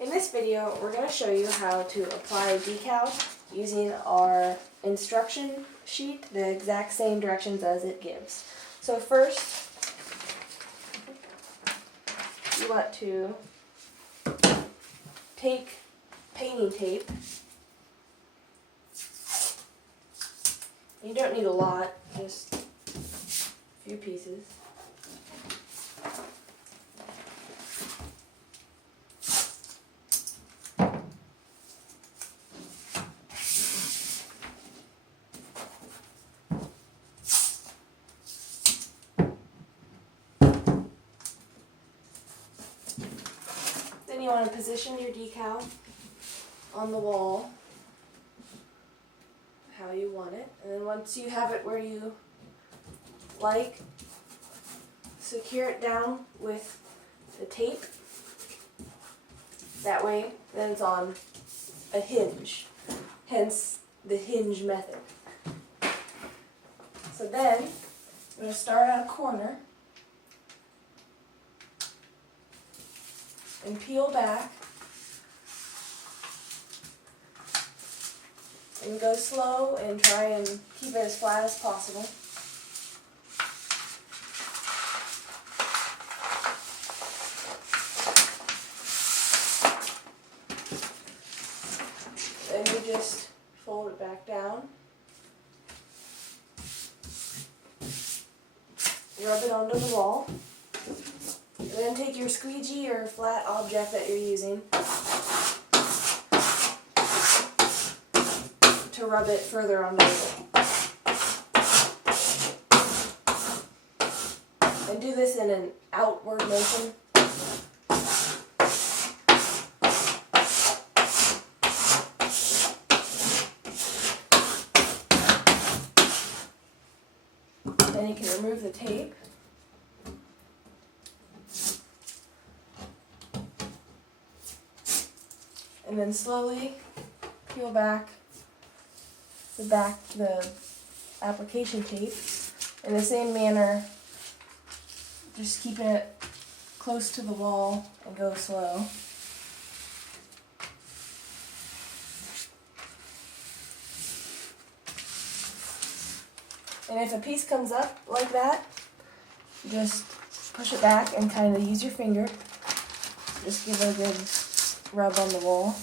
In this video, we're going to show you how to apply decal using our instruction sheet, the exact same directions as it gives. So first, you want to take painting tape. You don't need a lot, just a few pieces. Then you want to position your decal on the wall how you want it, and then once you have it where you like, secure it down with the tape. That way, then it's on a hinge, hence the hinge method. So then, I'm going to start at a corner and peel back and go slow and try and keep it as flat as possible. Then you just fold it back down, rub it onto the wall, and then take your squeegee or flat object that you're using to rub it further onto the wall. And do this in an outward motion. Then you can remove the tape. And then slowly peel back the application tape in the same manner, just keeping it close to the wall and go slow. And if a piece comes up like that, you just push it back and kind of use your finger. Just give it a good rub on the wall.